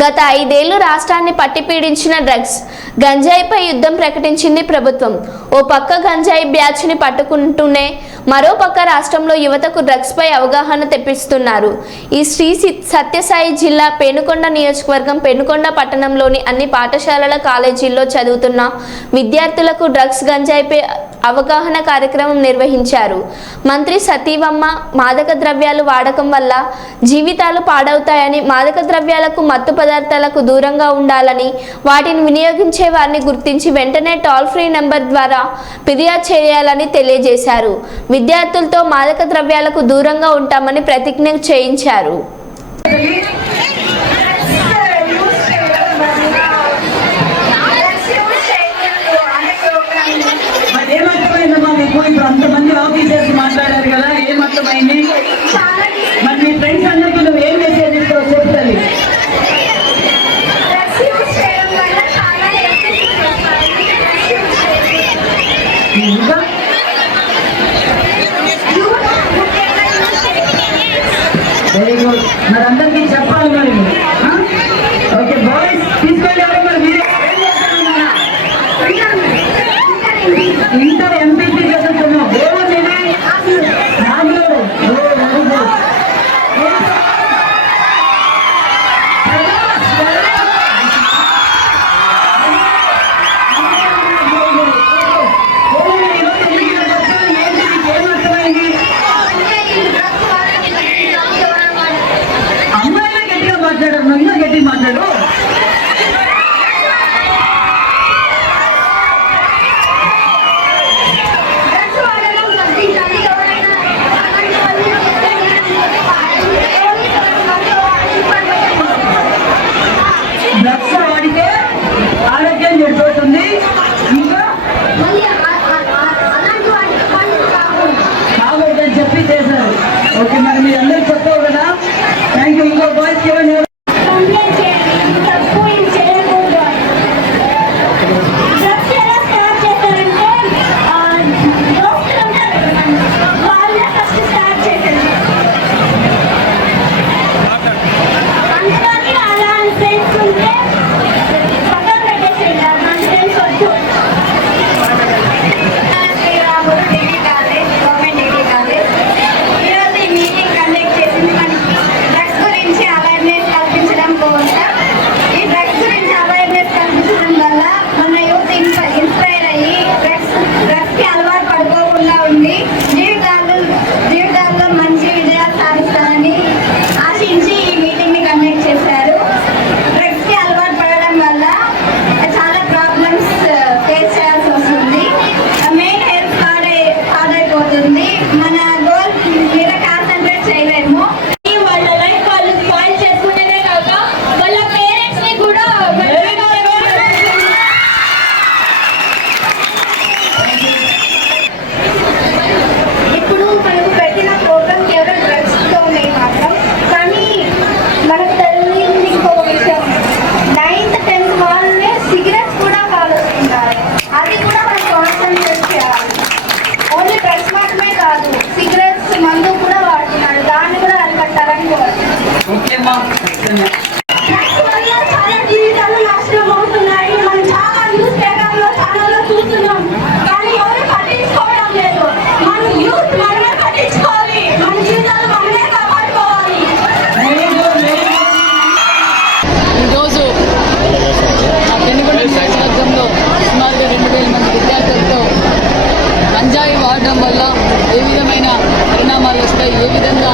గత 5 ఏళ్లు రాష్ట్రాన్ని పట్టిపీడించిన డ్రగ్స్ గంజాయిపై యుద్ధం ప్రకటించింది ప్రభుత్వం. ఓ పక్క గంజాయి బ్యాచ్ని పట్టుకుంటూనే మరో పక్క రాష్ట్రంలో యువతకు డ్రగ్స్ పై అవగాహన తెప్పిస్తున్నారు. ఈ శ్రీ సత్యసాయి జిల్లా పెనుకొండ నియోజకవర్గం పెనుకొండ పట్టణంలోని అన్ని పాఠశాలల కాలేజీల్లో చదువుతున్న విద్యార్థులకు డ్రగ్స్ గంజాయిపై అవగాహన కార్యక్రమం నిర్వహించారు. మంత్రి సతీవమ్మ మాదక ద్రవ్యాలు వాడకం వల్ల జీవితాలు పాడవుతాయని, మాదక ద్రవ్యాలకు మత్తు పదార్థాలకు దూరంగా ఉండాలని, వాటిని వినియోగించే వారిని గుర్తించి వెంటనే టోల్ ఫ్రీ నెంబర్ ద్వారా ఫిర్యాదు చేయాలని తెలియజేశారు. విద్యార్థులతో మాదక ద్రవ్యాలకు దూరంగా ఉంటామని ప్రతిజ్ఞ చేయించారు. అంతమంది ఆఫీసర్స్ మాట్లాడారు కదా, ఏమర్థమైంది? మరి మీ ఫ్రెండ్స్ అందరికీ నువ్వు ఏం మెసేజ్ ఇస్తావు చెప్తాను. వెరీ గుడ్, మరి అందరికీ చెప్పాలి. మరి ఓకే బాయ్స్ తీసుకెళ్ళారు. మరి మీరు ఇంటర్ ఎంపీసీ చదువుతున్నావు. అమ్మాయిలో గట్టిగా మాట్లాడారు, నన్ను గట్టిగా మాట్లాడు. డ్రగ్స్ వాడితే ఆరోగ్యం చెడిపోతుంది, ఇంకా కావద్దని చెప్పి చేశారు. ఓకే, మరి మీరు అందరూ చెప్పావు కదా, థ్యాంక్ యూ. ఇంకో బాయ్స్ ఇవ్వండి. గంజాయి వాడడం వల్ల ఏ విధమైన పరిణామాలు వస్తాయి, ఏ విధంగా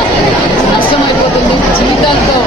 నష్టమైపోతుందో, జీవితాలతో